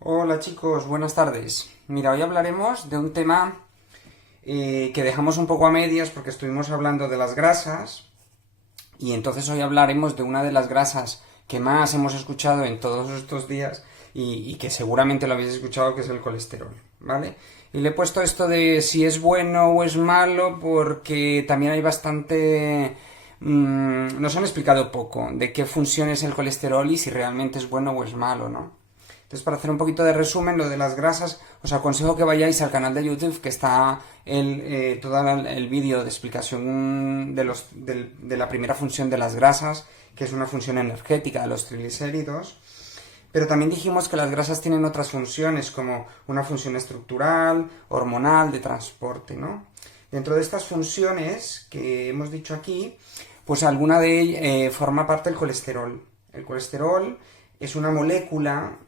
Hola chicos, buenas tardes. Mira, hoy hablaremos de un tema que dejamos un poco a medias porque estuvimos hablando de las grasas y entonces hoy hablaremos de una de las grasas que más hemos escuchado en todos estos días y que seguramente lo habéis escuchado, que es el colesterol, ¿vale? Y le he puesto esto de si es bueno o es malo porque también hay bastante... nos han explicado poco de qué función es el colesterol y si realmente es bueno o es malo, ¿no? Entonces, para hacer un poquito de resumen, lo de las grasas, os aconsejo que vayáis al canal de YouTube, que está todo el vídeo de explicación de la primera función de las grasas, que es una función energética de los triglicéridos. Pero también dijimos que las grasas tienen otras funciones, como una función estructural, hormonal, de transporte, ¿no? Dentro de estas funciones que hemos dicho aquí, pues alguna de ellas forma parte del colesterol. El colesterol es una molécula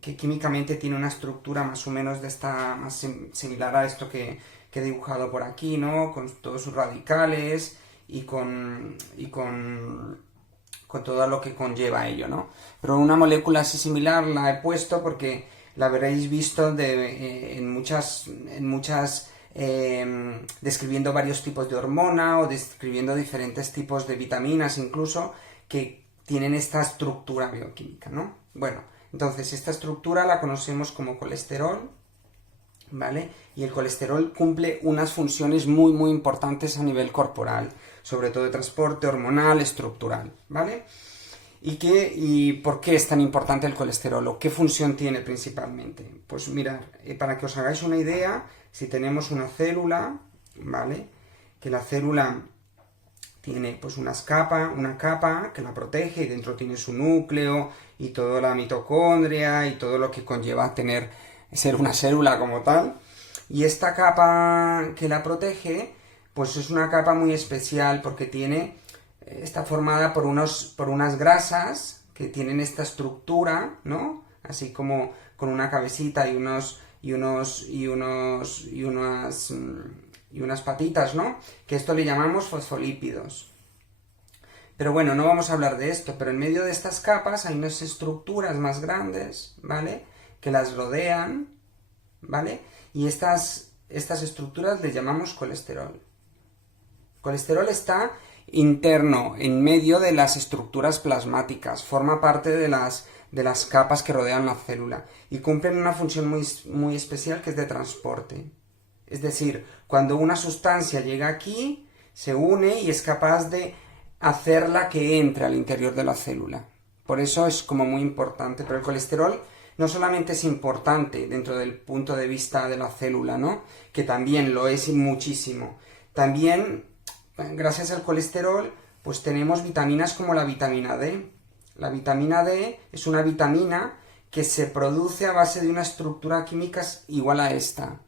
que químicamente tiene una estructura más o menos de esta, más similar a esto que he dibujado por aquí, ¿no? Con todos sus radicales con todo lo que conlleva ello, ¿no? Pero una molécula así similar la he puesto porque la habréis visto describiendo varios tipos de hormona o describiendo diferentes tipos de vitaminas incluso que tienen esta estructura bioquímica, ¿no? Bueno, entonces esta estructura la conocemos como colesterol, ¿vale? Y el colesterol cumple unas funciones muy muy importantes a nivel corporal, sobre todo de transporte hormonal, estructural, ¿vale? ¿Y por qué es tan importante el colesterol? ¿O qué función tiene principalmente? Pues mirad, para que os hagáis una idea, si tenemos una célula, ¿vale? Que la célula tiene pues una capa que la protege y dentro tiene su núcleo y toda la mitocondria y todo lo que conlleva ser una célula como tal. Y esta capa que la protege, pues es una capa muy especial porque está formada por unas grasas que tienen esta estructura, ¿no? Así como con una cabecita y unas patitas, ¿no? Que esto le llamamos fosfolípidos. Pero bueno, no vamos a hablar de esto, pero en medio de estas capas hay unas estructuras más grandes, ¿vale? Que las rodean, ¿vale? Y estas estructuras le llamamos colesterol. Colesterol está interno, en medio de las estructuras plasmáticas, forma parte de las capas que rodean la célula y cumplen una función muy, muy especial que es de transporte. Es decir, cuando una sustancia llega aquí, se une y es capaz de hacerla que entre al interior de la célula. Por eso es como muy importante. Pero el colesterol no solamente es importante dentro del punto de vista de la célula, ¿no? Que también lo es muchísimo. También, gracias al colesterol, pues tenemos vitaminas como la vitamina D. La vitamina D es una vitamina que se produce a base de una estructura química igual a esta.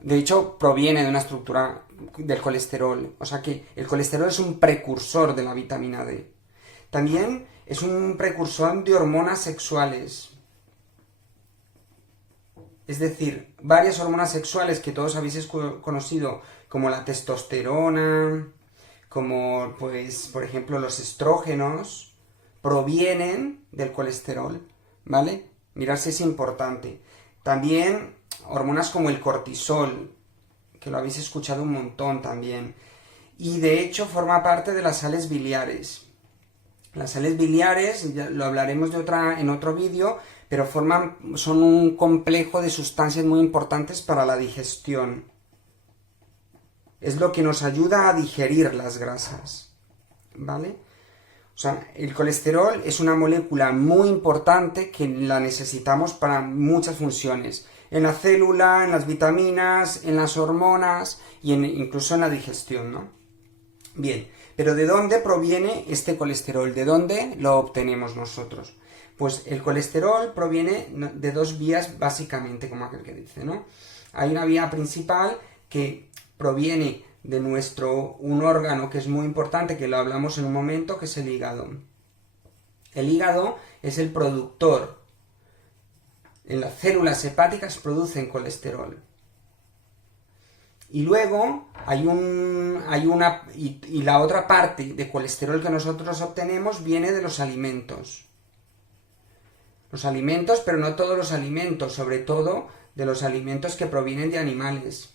De hecho, proviene de una estructura del colesterol. O sea que el colesterol es un precursor de la vitamina D. También es un precursor de hormonas sexuales. Es decir, varias hormonas sexuales que todos habéis conocido, como la testosterona, como, pues, por ejemplo, los estrógenos, provienen del colesterol, ¿vale? Mirad si es importante. También hormonas como el cortisol, que lo habéis escuchado un montón también. Y de hecho forma parte de las sales biliares. Las sales biliares, ya lo hablaremos en otro vídeo, pero son un complejo de sustancias muy importantes para la digestión. Es lo que nos ayuda a digerir las grasas, ¿vale? O sea, el colesterol es una molécula muy importante que la necesitamos para muchas funciones. En la célula, en las vitaminas, en las hormonas y incluso en la digestión, ¿no? Bien, pero ¿de dónde proviene este colesterol? ¿De dónde lo obtenemos nosotros? Pues el colesterol proviene de dos vías básicamente, como aquel que dice, ¿no? Hay una vía principal que proviene de un órgano que es muy importante, que lo hablamos en un momento, que es el hígado. El hígado es el productor. En las células hepáticas producen colesterol. Y luego y la otra parte de colesterol que nosotros obtenemos viene de los alimentos. Los alimentos, pero no todos los alimentos, sobre todo de los alimentos que provienen de animales.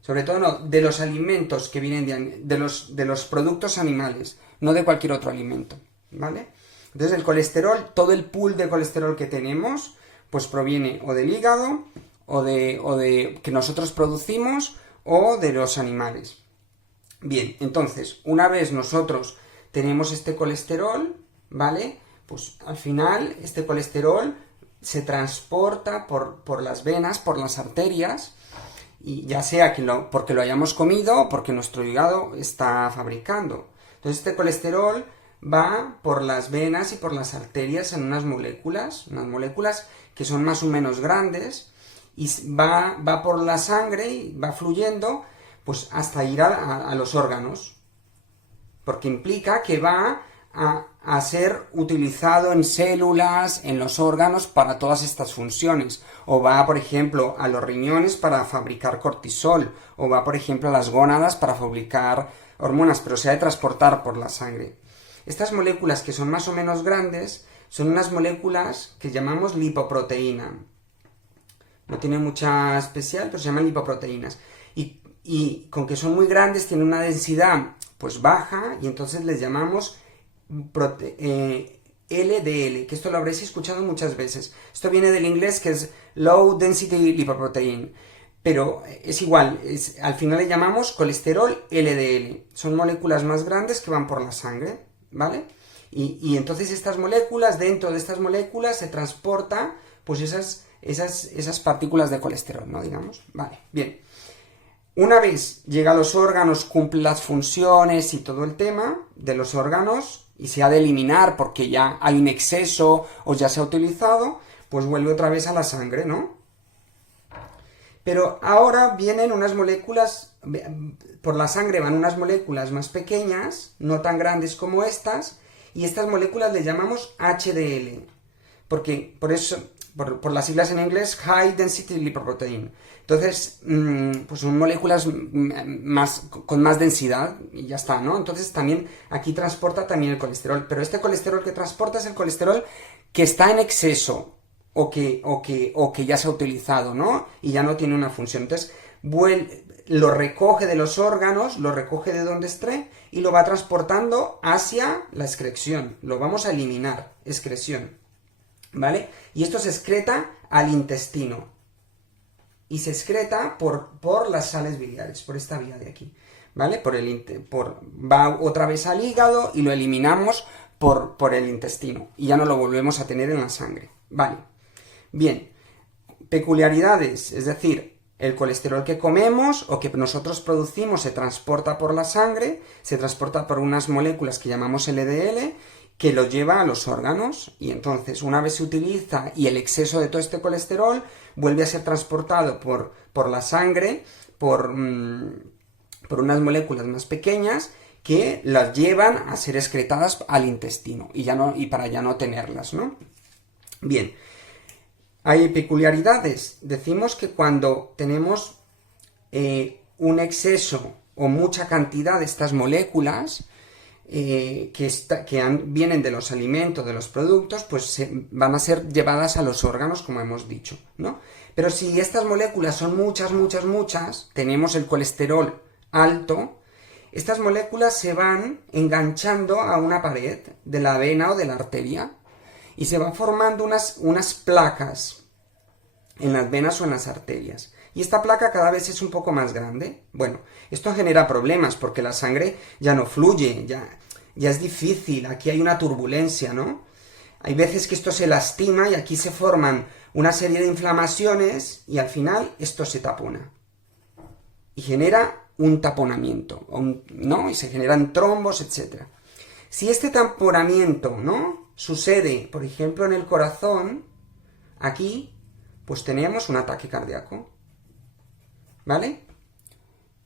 Sobre todo no, de los alimentos que vienen de los productos animales, no de cualquier otro alimento, ¿vale? Entonces el colesterol, todo el pool de colesterol que tenemos, pues proviene o del hígado, o de que nosotros producimos, o de los animales. Bien, entonces, una vez nosotros tenemos este colesterol, ¿vale? Pues al final este colesterol se transporta por las venas, por las arterias, y ya sea porque lo hayamos comido o porque nuestro hígado está fabricando. Entonces este colesterol va por las venas y por las arterias en unas moléculas que son más o menos grandes, y va por la sangre y va fluyendo pues hasta ir a los órganos, porque implica que va a ser utilizado en células, en los órganos, para todas estas funciones. O va, por ejemplo, a los riñones para fabricar cortisol, o va, por ejemplo, a las gónadas para fabricar hormonas, pero se ha de transportar por la sangre. Estas moléculas, que son más o menos grandes, son unas moléculas que llamamos lipoproteína. No tiene mucha especial, pero se llaman lipoproteínas. Y con que son muy grandes, tienen una densidad pues baja, y entonces les llamamos LDL, que esto lo habréis escuchado muchas veces. Esto viene del inglés, que es Low Density Lipoprotein, pero es igual, al final le llamamos colesterol LDL. Son moléculas más grandes que van por la sangre, ¿vale? Y entonces estas moléculas, dentro de estas moléculas se transporta pues esas partículas de colesterol, ¿no? Digamos, vale, bien. Una vez llega a los órganos, cumple las funciones y todo el tema de los órganos, y se ha de eliminar porque ya hay un exceso o ya se ha utilizado, pues vuelve otra vez a la sangre, ¿no? Pero ahora vienen unas moléculas, por la sangre van unas moléculas más pequeñas, no tan grandes como estas, y estas moléculas les llamamos HDL, porque por las siglas en inglés, High Density Lipoprotein. Entonces, pues son moléculas con más densidad, y ya está, ¿no? Entonces también aquí transporta también el colesterol, pero este colesterol que transporta es el colesterol que está en exceso, o que ya se ha utilizado, ¿no? Y ya no tiene una función. Entonces, lo recoge de los órganos, lo recoge de donde esté, y lo va transportando hacia la excreción. Lo vamos a eliminar, excreción, ¿vale? Y esto se excreta al intestino. Y se excreta por las sales biliares, por esta vía de aquí, ¿vale? Va otra vez al hígado y lo eliminamos por el intestino. Y ya no lo volvemos a tener en la sangre, ¿vale? Bien, peculiaridades, es decir, el colesterol que comemos o que nosotros producimos se transporta por la sangre, se transporta por unas moléculas que llamamos LDL, que lo lleva a los órganos, y entonces una vez se utiliza y el exceso de todo este colesterol vuelve a ser transportado por la sangre, por unas moléculas más pequeñas que las llevan a ser excretadas al intestino y para ya no tenerlas, ¿no? Bien, hay peculiaridades. Decimos que cuando tenemos un exceso o mucha cantidad de estas moléculas, vienen de los alimentos, de los productos, pues van a ser llevadas a los órganos, como hemos dicho, ¿no? Pero si estas moléculas son muchas, tenemos el colesterol alto, estas moléculas se van enganchando a una pared de la vena o de la arteria, y se van formando unas placas en las venas o en las arterias. Y esta placa cada vez es un poco más grande. Bueno, esto genera problemas porque la sangre ya no fluye, ya es difícil, aquí hay una turbulencia, ¿no? Hay veces que esto se lastima y aquí se forman una serie de inflamaciones y al final esto se tapona. Y genera un taponamiento, ¿no? Y se generan trombos, etc. Si este taponamiento, ¿no?, sucede, por ejemplo, en el corazón, aquí, pues tenemos un ataque cardíaco, ¿vale?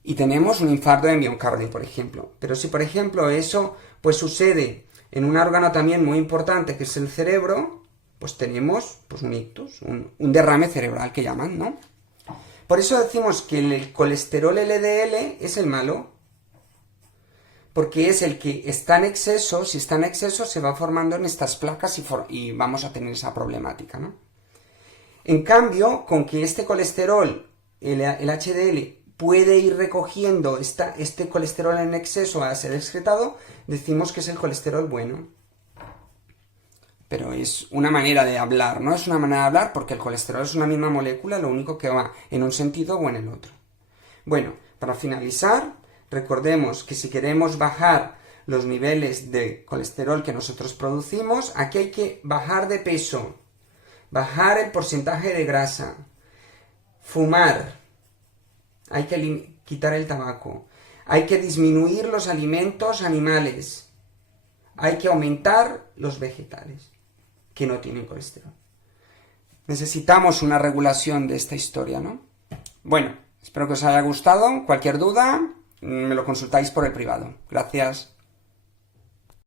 Y tenemos un infarto de miocardio, por ejemplo. Pero si, por ejemplo, eso pues sucede en un órgano también muy importante, que es el cerebro, pues tenemos pues un ictus, un derrame cerebral que llaman, ¿no? Por eso decimos que el colesterol LDL es el malo, porque es el que está en exceso. Si está en exceso se va formando en estas placas y vamos a tener esa problemática, ¿no? En cambio, con que este colesterol, el HDL, puede ir recogiendo este colesterol en exceso a ser excretado, decimos que es el colesterol bueno. Pero es una manera de hablar, ¿no? Es una manera de hablar porque el colesterol es una misma molécula, lo único que va en un sentido o en el otro. Bueno, para finalizar, recordemos que si queremos bajar los niveles de colesterol que nosotros producimos, aquí hay que bajar de peso, bajar el porcentaje de grasa, fumar, hay que quitar el tabaco, hay que disminuir los alimentos animales, hay que aumentar los vegetales que no tienen colesterol. Necesitamos una regulación de esta historia, ¿no? Bueno, espero que os haya gustado. Cualquier duda, me lo consultáis por el privado. Gracias.